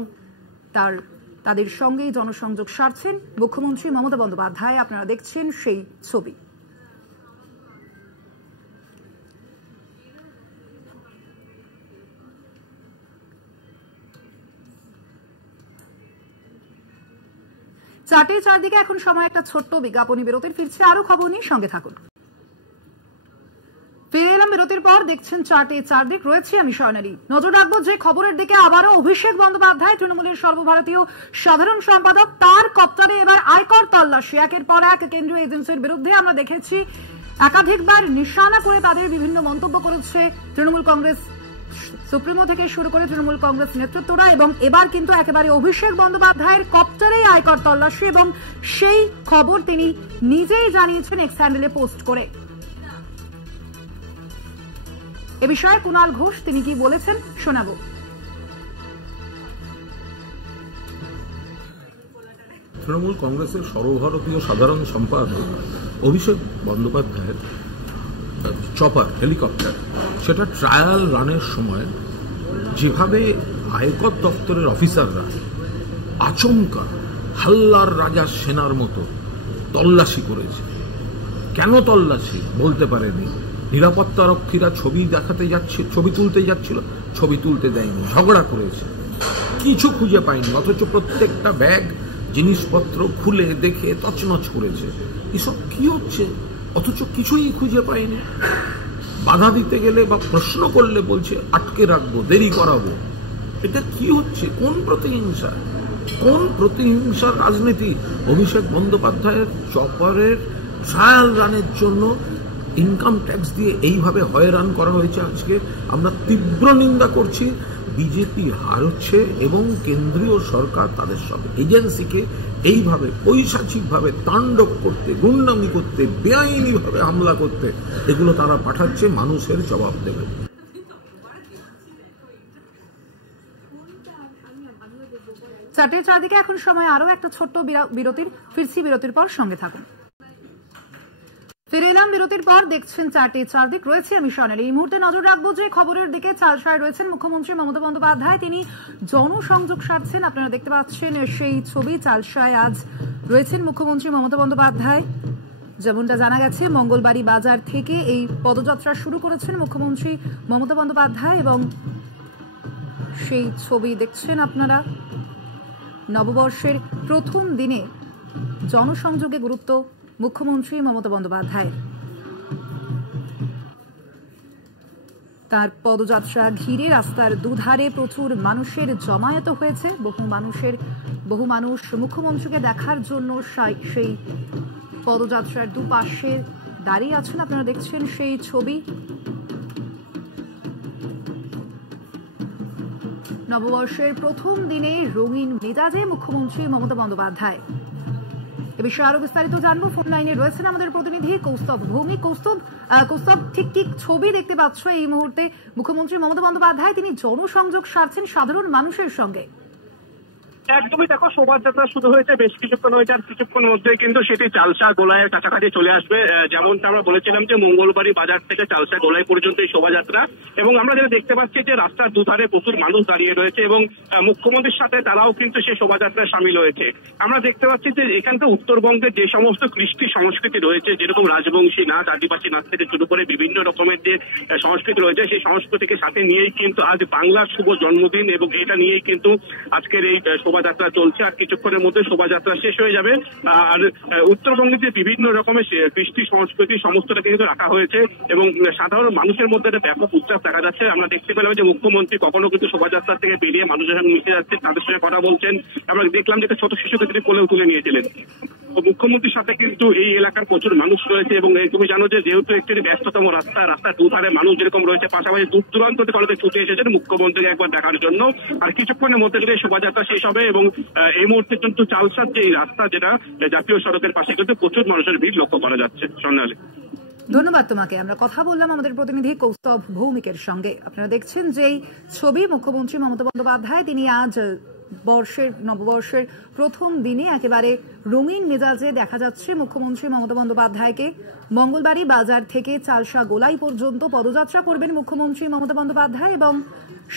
তাদের সঙ্গেই জনসংযোগ সারছেন মুখ্যমন্ত্রী মমতা বন্দ্যোপাধ্যায়। আপনারা দেখছেন সেই ছবি। চারদিকে এখন সময় একটা ছোট্ট বিজ্ঞাপনী বিরতির, ফিরছে আরো খবর নিয়ে, সঙ্গে থাকুন। ফিরে এলাম বিরতির পর, দেখছেন চারদিক, রয়েছে আমি স্বর্ণালী। নজর রাখবো যে খবরের দিকে, আবারও অভিষেক বন্দ্যোপাধ্যায় তৃণমূলের সর্বভারতীয় সাধারণ সম্পাদক, তার কপ্টারে এবার আয়কর তল্লাশি। একের পর এক কেন্দ্রীয় এজেন্সির বিরুদ্ধে আমরা দেখেছি একাধিকবার নিশানা করে তাদের বিভিন্ন মন্তব্য করেছে তৃণমূল কংগ্রেস সুপ্রিমো থেকে শুরু করে তৃণমূল কংগ্রেস নেতৃত্বরা, এবং এবার কিন্তু একেবারে অভিষেক বন্দ্যোপাধ্যায়ের কপ্টারেই আয়কর তল্লাশি, এবং সেই খবর তিনি নিজেই জানিয়েছেন এক্স হ্যান্ডেলে পোস্ট করে। এ বিষয়ে কুণাল ঘোষ তিনি কি বলেছেন শোনাবো। তৃণমূল কংগ্রেসের সর্বভারতীয় সাধারণ সম্পাদক অভিষেক বন্দ্যোপাধ্যায়ের চপার, হেলিকপ্টার, সেটা ট্রায়াল রানের সময় যেভাবে আয়কর দপ্তরের অফিসাররা আচমকা হাল্লার রাজা সেনার মতো তল্লাশি করেছে। কেন তল্লাশি বলতে পারেনি, নিরাপত্তারক্ষীরা ছবি তুলতে যাচ্ছিল, ছবি তুলতে দেয়নি, ঝগড়া করেছে, কিছু খুঁজে পায়নি, অথচ প্রত্যেকটা ব্যাগ জিনিসপত্র খুলে দেখে তছনছ করেছে। এসব কি হচ্ছে, অথচ কিছুই খুঁজে পায়নি। বাধা দিতে গেলে বা প্রশ্ন করলে বলছে আটকে রাখবো, দেরি করাবো। এটা কি হচ্ছে? কোন প্রতিহিংসার রাজনীতি? অভিষেক বন্দ্যোপাধ্যায়ের চপারের ট্রায়াল রানের জন্য ইনকাম ট্যাক্স দিয়ে এইভাবে হয়রান করা হয়েছে। আজকে আমরা তীব্র নিন্দা করছি। বিজেপি হারছে এবং কেন্দ্রীয় সরকার তাদের সব এজেন্সিকে এইভাবে পৈশাচিকভাবে তাণ্ডব করতে, গুন্ডামি করতে, বেআইনিভাবে হামলা করতে, এগুলো তারা পাঠাচ্ছে, মানুষের জবাব দেবে। চারটের চারদিকে এখন সময় আরো একটা ছোট্ট বিরতির। ফিরছি বিরতির পর, সঙ্গে থাকুন। ফিরে এলাম বিরতির পর, দেখছেন চারটে চারদিক, রয়েছে আমি স্বর্ণালী। এই মুহূর্তে নজর রাখবো যে খবরের দিকে। চালসায় রয়েছেন মুখ্যমন্ত্রী মমতা বন্দ্যোপাধ্যায়, তিনি জনসংযোগ সারছেন। আপনারা দেখতে পাচ্ছেন সেই ছবি। চালসায় আজ রয়েছেন মুখ্যমন্ত্রী মমতা বন্দ্যোপাধ্যায়। যেমনটা জানা গেছে, মঙ্গলবাড়ি বাজার থেকে এই পদযাত্রা শুরু করেছেন মুখ্যমন্ত্রী মমতা বন্দ্যোপাধ্যায় এবং সেই ছবি দেখছেন আপনারা। নববর্ষের প্রথম দিনে জনসংযোগে গুরুত্ব মুখ্যমন্ত্রী মমতা বন্দ্যোপাধ্যায়। তার পদযাত্রা ঘিরে রাস্তার দুধারে প্রচুর মানুষের জমায়েত হয়েছে। বহু মানুষ মুখ্যমন্ত্রীকে দেখার জন্য সেই পদযাত্রার দুপাশে দাঁড়িয়ে আছেন। আপনারা দেখছেন সেই ছবি। নববর্ষের প্রথম দিনে রঙিন মেজাজে মুখ্যমন্ত্রী মমতা বন্দ্যোপাধ্যায়। এ বিষয়ে আরো বিস্তারিত জানবো। ফোন লাইনে রয়েছেন আমাদের প্রতিনিধি কৌস্তব ভৌমিক। কৌস্তব, ঠিক ছবি দেখতে পাচ্ছ এই মুহূর্তে মুখ্যমন্ত্রী মমতা বন্দ্যোপাধ্যায়, তিনি জনসংযোগ সারছেন সাধারণ মানুষের সঙ্গে। একদমই, দেখো শোভাযাত্রা শুরু হয়েছে বেশ কিছুক্ষণ হয়েছে, আর কিছুক্ষণ মধ্যে কিন্তু সেটি চালসা গোলাইয়ের কাছাকাছি চলে আসবে। যেমনটা আমরা বলেছিলাম যে মঙ্গলবাড়ি বাজার থেকে চালসা গোলাই পর্যন্ত এই শোভাযাত্রা, এবং আমরা যেটা দেখতে পাচ্ছি যে রাস্তার দুধারে প্রচুর মানুষ দাঁড়িয়ে রয়েছে এবং মুখ্যমন্ত্রীর সাথে তারাও কিন্তু সেই শোভাযাত্রায় সামিল হয়েছে। আমরা দেখতে পাচ্ছি যে এখানকার উত্তরবঙ্গের যে সমস্ত কৃষ্টি সংস্কৃতি রয়েছে, যেরকম রাজবংশী নাচ, আদিবাসী নাচ থেকে শুরু করে বিভিন্ন রকমের যে সংস্কৃতি রয়েছে, সেই সংস্কৃতিকে সাথে নিয়েই কিন্তু আজ বাংলার শুভ জন্মদিন, এবং এটা নিয়েই কিন্তু আজকের এই শোভাযাত্রা চলছে। আর কিছুক্ষণের মধ্যে শোভাযাত্রা শেষ হয়ে যাবে। আর উত্তরবঙ্গের যে বিভিন্ন রকমের কৃষ্টি সংস্কৃতি সমস্তটা কিন্তু রাখা হয়েছে এবং সাধারণ মানুষের মধ্যে একটা ব্যাপক উচ্ছ্বাস দেখা যাচ্ছে। আমরা দেখতে পেলাম যে মুখ্যমন্ত্রী কখনো কিন্তু শোভাযাত্রা থেকে বেরিয়ে মানুষের সঙ্গে মিশে যাচ্ছে, তাদের সঙ্গে কথা বলছেন। আমরা দেখলাম যে ছোট শিশুকে তিনি কোলেও তুলে নিয়েছিলেন। মুখ্যমন্ত্রীর সাথে কিন্তু এই এলাকার প্রচুর মানুষ রয়েছে এবং তুমি জানো যে যেহেতু একটি ব্যস্ততম রাস্তার দুধারে মানুষ যেরকম রয়েছে, পাশাপাশি দূর দূরান্ত থেকে অনেকে ছুটে এসেছেন মুখ্যমন্ত্রীকে একবার দেখার জন্য। আর কিছুক্ষণের মধ্যে কিন্তু শোভাযাত্রা শেষ হবে এবং এই মুহূর্তে কিন্তু চালসার যে রাস্তা, যেটা জাতীয় সড়কের পাশে, কিন্তু প্রচুর মানুষের ভিড় লক্ষ্য করা যাচ্ছে। স্বর্ণালী, ধন্যবাদ তোমাকে। আমরা কথা বললাম আমাদের প্রতিনিধি কৌস্তব ভৌমিকের সঙ্গে। আপনারা দেখছেন যে এই ছবি মুখ্যমন্ত্রী মমতা বন্দ্যোপাধ্যায়, তিনি আজ নববর্ষের প্রথম দিনে একেবারে রঙিন মেজাজে দেখা যাচ্ছে মুখ্যমন্ত্রী মমতা বন্দ্যোপাধ্যায়কে। মঙ্গলবাড়ি বাজার থেকে চালসা গোলাই পর্যন্ত পদযাত্রা করবেন মুখ্যমন্ত্রী মমতা বন্দ্যোপাধ্যায় এবং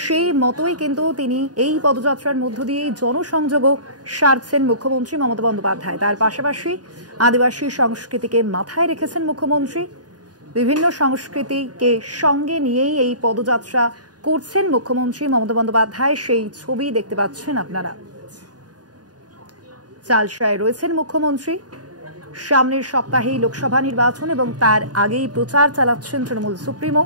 সেই মতোই কিন্তু তিনি এই পদযাত্রার মধ্য দিয়েই জনসংযোগও সারছেন মুখ্যমন্ত্রী মমতা বন্দ্যোপাধ্যায়। তার পাশাপাশি আদিবাসী সংস্কৃতিকে মাথায় রেখেছেন মুখ্যমন্ত্রী। বিভিন্ন সংস্কৃতিকে সঙ্গে নিয়েই এই পদযাত্রা করছেন মুখ্যমন্ত্রী মমতা বন্দ্যোপাধ্যায়। সেই ছবি দেখতে পাচ্ছেন আপনারা। চালসায় রয়েছেন মুখ্যমন্ত্রী। সামনের সপ্তাহেই লোকসভা নির্বাচন এবং তার আগেই প্রচার চালাচ্ছেন তৃণমূল সুপ্রিমো।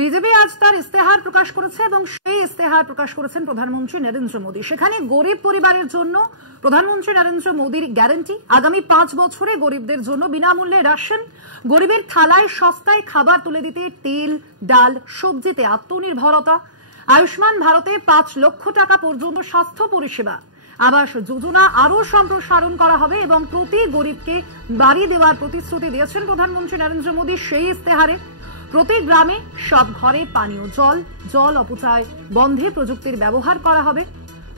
বিজেপি আজ তার ইস্তেহার প্রকাশ করেছে এবং সেই ইস্তেহার প্রকাশ করেছেন প্রধানমন্ত্রী নরেন্দ্র মোদী। সেখানে গরিব পরিবারের জন্য প্রধানমন্ত্রী নরেন্দ্র মোদীর গ্যারান্টি, আগামী 5 বছরে গরিবদের জন্য বিনামূল্যে রাশন, গরিবের থালায় সস্তায় খাবার তুলে দিতে তেল, ডাল, সবজিতে আত্মনির্ভরতা, আয়ুষ্মান ভারতে 5 লক্ষ টাকা পর্যন্ত স্বাস্থ্য পরিষেবা, আবাস যোজনা আরও সম্প্রসারণ করা হবে এবং প্রতি গরিবকে বাড়ি দেওয়ার প্রতিশ্রুতি দিয়েছেন প্রধানমন্ত্রী নরেন্দ্র মোদী সেই ইস্তেহারে। প্রতি গ্রামে সব ঘরে পানীয় জল অপচয় বন্ধে প্রযুক্তির ব্যবহার করা হবে।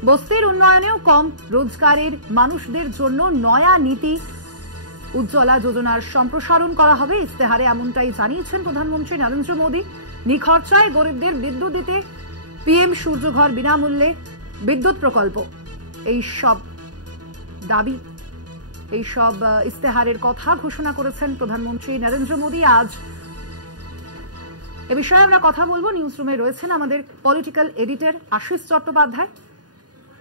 বস্তির উন্নয়নেও কম রোজগারের মানুষদের জন্য নয়া নীতি উজ্জ্বলা যোজনার সম্প্রসারণ করা হবে। ইস্তেহারে এমনটাই জানিয়েছেন প্রধানমন্ত্রী নরেন্দ্র মোদী। নিখরচায় গরিবদের বিদ্যুৎ দিতে পিএম সূর্যঘর বিনামূল্যে বিদ্যুৎ প্রকল্প, এই সব দাবি, এই সব ইস্তেহারের কথা ঘোষণা করেছেন প্রধানমন্ত্রী নরেন্দ্র মোদী আজ। এ বিষয়ে আমরা কথা বলবো। নিউজ রুমে রয়েছেন আমাদের পলিটিক্যাল এডিটর আশিস চট্টোপাধ্যায়।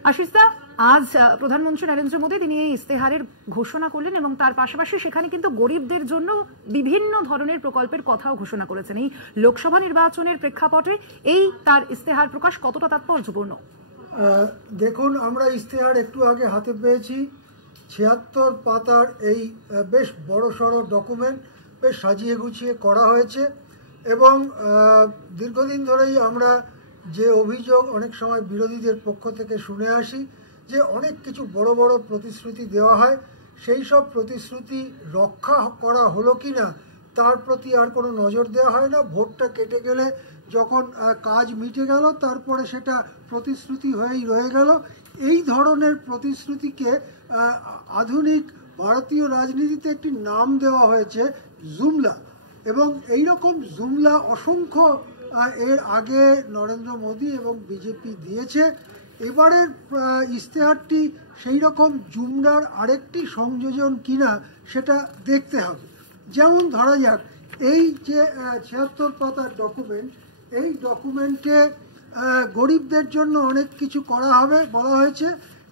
আশিসদা, আজ প্রধানমন্ত্রী নরেন্দ্র মোদী তিনি এই ইস্তেহারের ঘোষণা করলেন এবং তার পাশাপাশি সেখানে কিন্তু গরিবদের জন্য বিভিন্ন ধরনের প্রকল্পের কথাও ঘোষণা করেছেন। এই লোকসভা নির্বাচনের প্রেক্ষাপটে এই তার ইস্তেহার প্রকাশ কতটা তাৎপর্যপূর্ণ? দেখুন, আমরা ইস্তেহার একটু আগে হাতে পেয়েছি। ৭৬ পাতার এই বেশ বড়সড় ডকুমেন্ট বেশ সাজিয়ে গুছিয়ে করা হয়েছে এবং দীর্ঘদিন ধরেই আমরা যে অভিযোগ অনেক সময় বিরোধীদের পক্ষ থেকে শুনে আসি যে অনেক কিছু বড় বড় প্রতিশ্রুতি দেওয়া হয়, সেই সব প্রতিশ্রুতি রক্ষা করা হলো কি না তার প্রতি আর কোনো নজর দেওয়া হয় না। ভোটটা কেটে গেলে যখন কাজ মিটে গেল তারপরে সেটা প্রতিশ্রুতি হয়েই রয়ে গেল। এই ধরনের প্রতিশ্রুতিকে আধুনিক ভারতীয় রাজনীতিতে একটি নাম দেওয়া হয়েছে জুমলা, এবং এইরকম জুমলা অসংখ্য এর আগে নরেন্দ্র মোদী এবং বিজেপি দিয়েছে। এবারের ইস্তেহারটি সেই রকম জুমলার আরেকটি সংযোজন কিনা সেটা দেখতে হবে। যেমন ধরা যাক, এই যে ৭৬ পাতার ডকুমেন্ট, এই ডকুমেন্টে গরিবদের জন্য অনেক কিছু করা হবে বলা হয়েছে,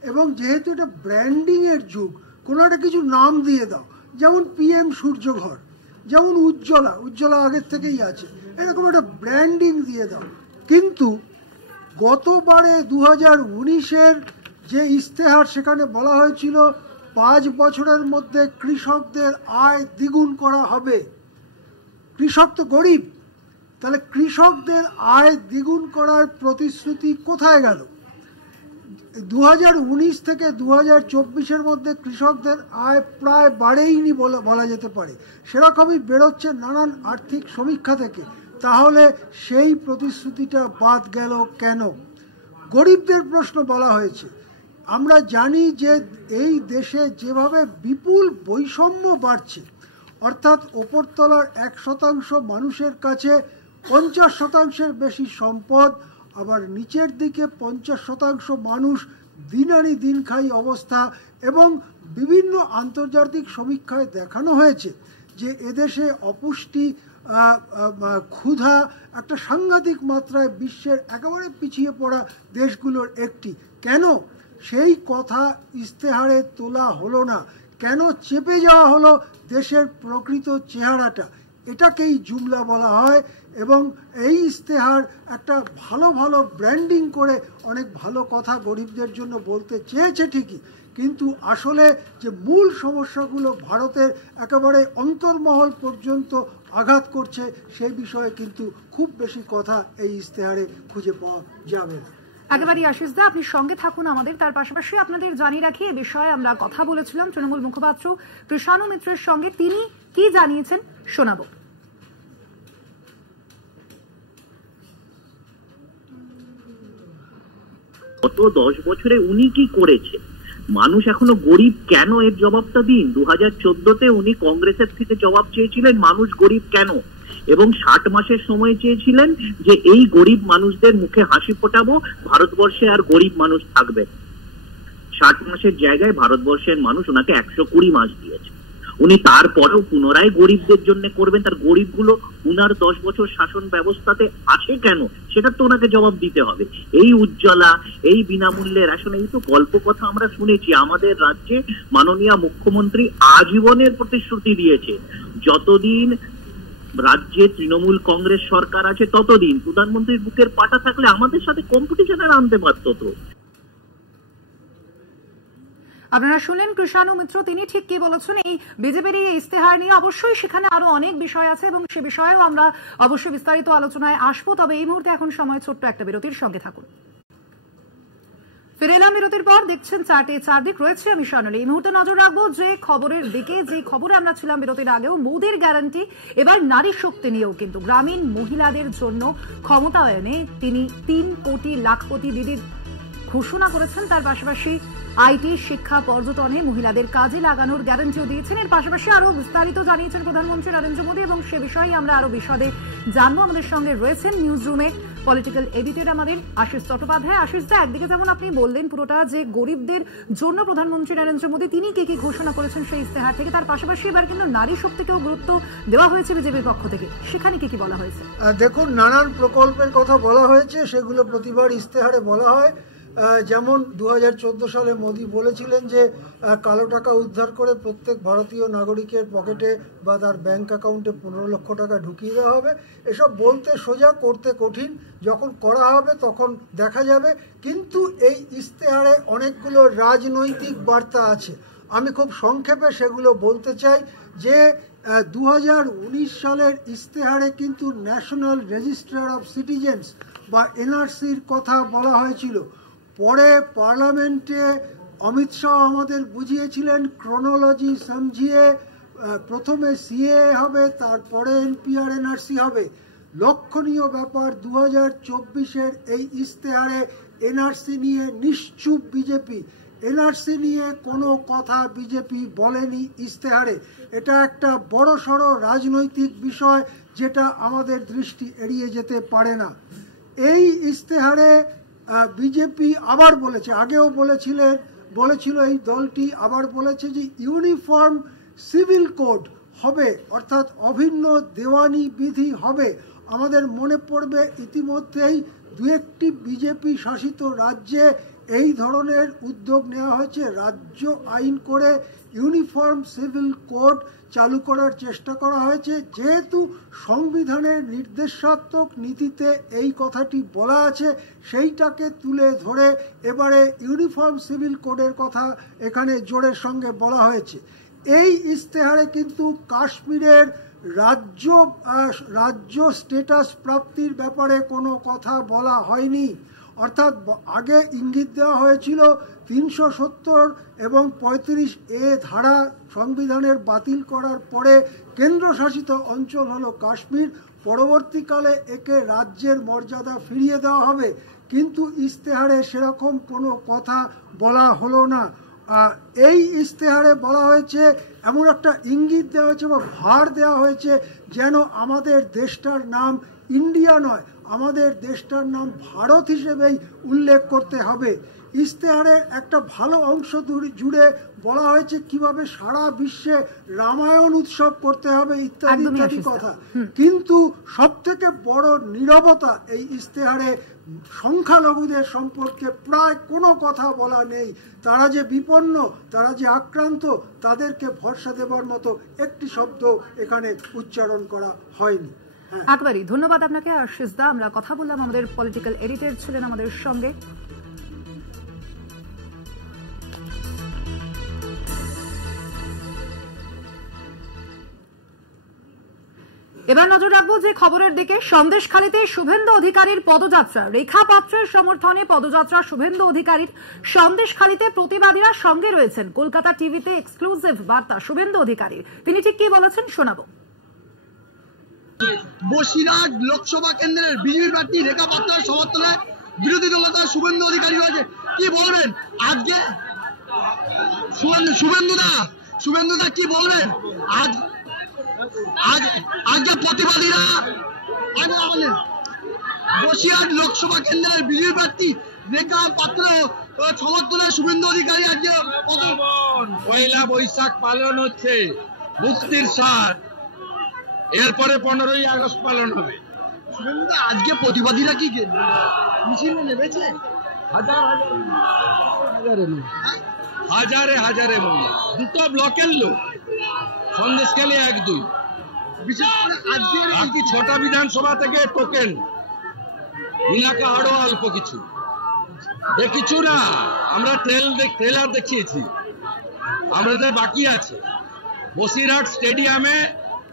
এবং যেহেতু এটা ব্র্যান্ডিংয়ের যুগ, কোনো একটা কিছু নাম দিয়ে দাও, যেমন PM সূর্যঘর, যেমন উজ্জ্বলা আগের থেকেই আছে, এরকম একটা ব্র্যান্ডিং দিয়ে দাও। কিন্তু গতবারে 2019-এর যে ইস্তেহার, সেখানে বলা হয়েছিল 5 বছরের মধ্যে কৃষকদের আয় দ্বিগুণ করা হবে। কৃষক তো গরিব, তাহলে কৃষকদের আয় দ্বিগুণ করার প্রতিশ্রুতি কোথায় গেল? 2019 থেকে 2024-এর মধ্যে কৃষকদের আয় প্রায় বাড়েইনি বলা যেতে পারে, সেরকমই বেরোচ্ছে নানান আর্থিক সমীক্ষা থেকে। তাহলে সেই প্রতিশ্রুতিটা বাদ গেল কেন? গরিবদের প্রশ্ন বলা হয়েছে। আমরা জানি যে এই দেশে যেভাবে বিপুল বৈষম্য বাড়ছে, অর্থাৎ ওপরতলার 1% মানুষের কাছে 50%-এর বেশি সম্পদ, আবার নিচের দিকে 50% মানুষ দিন আনি দিন খাই অবস্থা, এবং বিভিন্ন আন্তর্জাতিক সমীক্ষায় দেখানো হয়েছে যে এদেশে অপুষ্টি, ক্ষুধা একটা সাংঘাতিক মাত্রায় বিশ্বের একেবারে পিছিয়ে পড়া দেশগুলোর একটি। কেন সেই কথা ইস্তেহারে তোলা হলো না? কেন চেপে যাওয়া হলো দেশের প্রকৃত চেহারাটা? এটাকেই জুমলা বলা হয়। এবং এই ইস্তেহার একটা ভালো ভালো ব্র্যান্ডিং করে অনেক ভালো কথা গরিবদের জন্য বলতে চেয়েছে ঠিকই, কিন্তু আসলে যে মূল সমস্যাগুলো ভারতের একেবারে অন্তর্মহল পর্যন্ত আঘাত করছে সেই বিষয়ে কিন্তু খুব বেশি কথা এই ইস্তেহারে খুঁজে পাওয়া যাবে না। একেবারেই আশিসদা, আপনি সঙ্গে থাকুন আমাদের। তার পাশাপাশি আপনাদের জানিয়ে রাখি, এ বিষয়ে আমরা কথা বলেছিলাম তৃণমূল মুখপাত্র কৃষাণু মিত্রের সঙ্গে। তিনি কি জানিয়েছেন শোনাবো। গত 10 বছরে উনি কি করেছে, মানুষ এখনো গরিব কেন, এর জবাবটা দিন। 2014-তে উনি কংগ্রেসের থেকে জবাব চেয়েছিলেন মানুষ গরিব কেন, এবং 60 মাসের সময় চেয়েছিলেন যে এই গরিব মানুষদের মুখে হাসি ফোটাবো, ভারতবর্ষে আর গরিব মানুষ থাকবে। 60 মাসের জায়গায় ভারতবর্ষের মানুষ ওনাকে 120 মাস দিয়েছে। উনি তারপরেও পুনরায় গরিবদের জন্য করবেন। তার গরিবগুলো উনার 10 বছর শাসন ব্যবস্থাতে আছে কেন, সেটা তো ওনাকে জবাব দিতে হবে। এই উজ্জ্বলা, এই বিনামূল্যে রেশন, এই তো গল্প কথা আমরা শুনেছি। আমাদের রাজ্যে মাননীয় মুখ্যমন্ত্রী আজীবনের প্রতিশ্রুতি দিয়েছে, যতদিন রাজ্যে তৃণমূল কংগ্রেস সরকার আছে ততদিন। প্রধানমন্ত্রীর বুকের পাটা থাকলে আমাদের সাথে কম্পিটিশনে আনতে পারত তো। আপনারা শুনলেন কৃষাণু মিত্র, তিনি ঠিক কি বলেছেন এই বিজেপির এই ইস্তেহার নিয়ে। অবশ্যই সেখানে আরো অনেক বিষয় আছে এবং সে বিষয়েও আমরা অবশ্যই বিস্তারিত আলোচনায় আসবো। তবে এই মুহূর্তে এখন সময় ছোট্ট একটা বিরতির, সঙ্গে থাকুন। ফিরে এলাম বিরতির পর। দেখছেন 4টে 4 দিক, রয়েছে আমি স্বর্ণালী। এই মুহূর্তে নজর রাখবো যে খবরের দিকে, যে খবরে আমরা ছিলাম বিরতির আগেও। মোদির গ্যারান্টি এবার নারী শক্তি নিয়েও কিন্তু গ্রামীণ মহিলাদের জন্য ক্ষমতায়নে তিনি 3 কোটি লাখপতি দিদির ঘোষণা করেছেন। তার পাশাপাশি আইটি, শিক্ষা, পর্যটনে মহিলাদের কাজে লাগানোর গ্যারান্টিও দিয়েছেন। এর পাশাপাশি আরো বিস্তারিত জানিয়েছেন প্রধানমন্ত্রী নরেন্দ্র মোদী, এবং সে বিষয়ে আমরা আরো বিশদে জানবো। আমাদের সঙ্গে রয়েছেন নিউজ রুমে পলিটিক্যাল এডিটর আমাদের আশিস চট্টোপাধ্যায়। আশিসদা, একদিকে যেমন আপনি বললেন পুরোটা যে গরিবদের জন্য প্রধানমন্ত্রী নরেন্দ্র মোদী তিনি কি কি ঘোষণা করেছেন সেই ইস্তেহার থেকে, তার পাশাপাশি এবার কিন্তু নারী শক্তিকেও গুরুত্ব দেওয়া হয়েছে বিজেপির পক্ষ থেকে। সেখানে কি কি বলা হয়েছে? দেখুন, নানান প্রকল্পের কথা বলা হয়েছে, সেগুলো প্রতিবার ইস্তেহারে বলা হয়। যেমন 2014 সালে মোদি বলেছিলেন যে কালো টাকা উদ্ধার করে প্রত্যেক ভারতীয় নাগরিকের পকেটে বা তার ব্যাংক অ্যাকাউন্টে 15 লক্ষ টাকা ঢুকিয়ে দেওয়া হবে। এসব বলতে সোজা, করতে কঠিন। যখন করা হবে তখন দেখা যাবে। কিন্তু এই ইশতেহারে অনেকগুলো রাজনৈতিক বার্তা আছে। আমি খুব সংক্ষেপে সেগুলো বলতে চাই যে 2019 সালের ইশতেহারে কিন্তু ন্যাশনাল রেজিস্ট্রার অফ সিটিজেন্স বা এনআরসির কথা বলা হয়েছিল। পরে পার্লামেন্টে অমিত শাহ আমাদের বুঝিয়েছিলেন ক্রোনোলজি সমঝিয়ে প্রথমে সিএ হবে, তারপরে এনপিআর এনআরসি হবে। লক্ষণীয় ব্যাপার 2024-এর এই ইশতেহারে এনআরসি নিয়ে নিশ্চুপ বিজেপি। এনআরসি নিয়ে কোনো কথা বিজেপি বলেনি ইশতেহারে। এটা একটা বড়সড় রাজনৈতিক বিষয় যেটা আমাদের দৃষ্টি এড়িয়ে যেতে পারে না। এই ইশতেহারে বিজেপি আবার বলেছে, আগেও বলেছিল এই দলটি, আবার বলেছে যে ইউনিফর্ম সিভিল কোড হবে, অর্থাৎ অভিন্ন দেওয়ানি বিধি হবে। আমাদের মনে পড়বে ইতিমধ্যেই দু একটি বিজেপি শাসিত রাজ্যে এই ধরনের উদ্যোগ নেওয়া হয়েছে। রাজ্য আইন করে ইউনিফর্ম সিভিল কোড চালু করার চেষ্টা করা হয়েছে। যেহেতু সংবিধানের নির্দেশাত্মক নীতিতে এই কথাটি বলা আছে, সেইটাকে তুলে ধরে এবারে ইউনিফর্ম সিভিল কোডের কথা এখানে জোরের সঙ্গে বলা হয়েছে। এই ইশতেহারে কিন্তু কাশ্মীরের রাজ্য স্ট্যাটাস প্রাপ্তির ব্যাপারে কোনো কথা বলা হয়নি। অর্থাৎ আগে ইঙ্গিত দেওয়া হয়েছিল 370 এবং 35A ধারা সংবিধানের বাতিল করার পরে কেন্দ্রশাসিত অঞ্চল হলো কাশ্মীর, পরবর্তীকালে একে রাজ্যের মর্যাদা ফিরিয়ে দেওয়া হবে। কিন্তু ইশতেহারে সেরকম কোনো কথা বলা হলো না। এই ইশতেহারে বলা হয়েছে, এমন একটা ইঙ্গিত দেওয়া হয়েছে বা ভার দেওয়া হয়েছে যেন আমাদের দেশটার নাম ইন্ডিয়া নয়, আমাদের দেশটার নাম ভারত হিসেবেই উল্লেখ করতে হবে। ইশতেহারের একটা ভালো অংশ জুড়ে বলা হয়েছে কিভাবে সারা বিশ্বে রামায়ণ উৎসব করতে হবে ইত্যাদি ইত্যাদি কথা। কিন্তু সব থেকে বড় নীরবতা এই ইশতেহারে সংখ্যালঘুদের সম্পর্কে প্রায় কোনো কথা বলা নেই। তারা যে বিপন্ন, তারা যে আক্রান্ত, তাদেরকে ভরসা দেবার মতো একটি শব্দ এখানে উচ্চারণ করা হয়নি। একবারই ধন্যবাদ আপনাকে আশিস দা। আমরা কথা বললাম, আমাদের পলিটিক্যাল এডিটর ছিলেন আমাদের সঙ্গে। এবার নজর রাখবো যে খবরের দিকে। সন্দেশখালীতে শুভেন্দু অধিকারীর পদযাত্রা, রেখা পাত্রের সমর্থনে পদযাত্রা শুভেন্দু অধিকারীর। সন্দেশখালীতে প্রতিবাদীরা সঙ্গে রয়েছেন। কলকাতা টিভিতে এক্সক্লুসিভ বার্তা শুভেন্দু অধিকারীর। তিনি ঠিক কি বলেছেন শোনাবো। বসিরহাট লোকসভা কেন্দ্রের বিজেপি প্রার্থী রেখা পাত্রের সমর্থনে বিরোধী দলনেতা শুভেন্দু অধিকারী রয়েছে। কি বলবেন আজকে শুভেন্দুদা কি বলবেন? আজকে প্রতিবাদীরা বসিরহাট লোকসভা কেন্দ্রের বিজেপি প্রার্থী রেখা পাত্র সমর্থনে শুভেন্দু অধিকারী আজকে পয়লা বৈশাখ পালন হচ্ছে, মুক্তির স্বাদ, এরপরে 15ই আগস্ট পালন হবে। শুভেন্দু আজকে প্রতিবাদীরা কি মিছিলে নেমেছে? হাজারে মহিলা, দুটো ব্লকের লোক, সন্দেশখালী 1-2, বিশেষ করে আজকে বাকি 6টা বিধানসভা থেকে টোকেন, এলাকা আরো অল্প কিছু। কিছু না, আমরা ট্রেলার দেখিয়েছি, আমাদের বাকি আছে। বসিরহাট স্টেডিয়ামে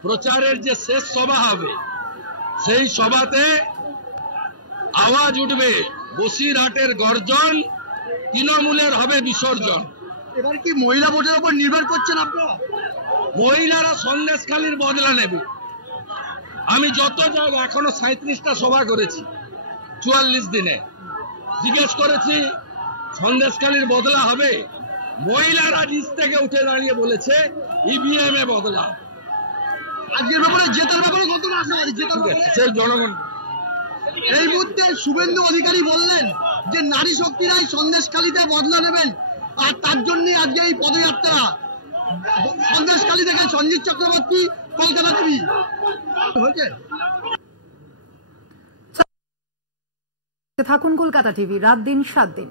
প্রচারের যে শেষ সভা হবে, সেই সভাতে আওয়াজ উঠবে বসিরহাটের গর্জন, তৃণমূলের হবে বিসর্জন। এবার কি মহিলা ভোটের উপর নির্ভর করছেন আপনারা? মহিলারা সন্দেশখালীর বদলা নেবে। আমি যত জায়গা এখনো 37টা সভা করেছি 44 দিনে, জিজ্ঞেস করেছি সন্দেশখালীর বদলা হবে। মহিলারা নিচ থেকে উঠে দাঁড়িয়ে বলেছে ইভিএম এ বদলা। আজকের ব্যাপারে জেতার ব্যাপারে কত আশাবাদী? সেই জনগণ এই মুহূর্তে শুভেন্দু অধিকারী বললেন যে নারী শক্তিরাই সন্দেশখালীতে বদলা নেবেন, আর তার জন্যই আজকে এই পদযাত্রা। সন্দেশখালী থেকে সঞ্জিত চক্রবর্তী, কলকাতা টিভি। থাকুন কলকাতা টিভি, রাত দিন 7 দিন।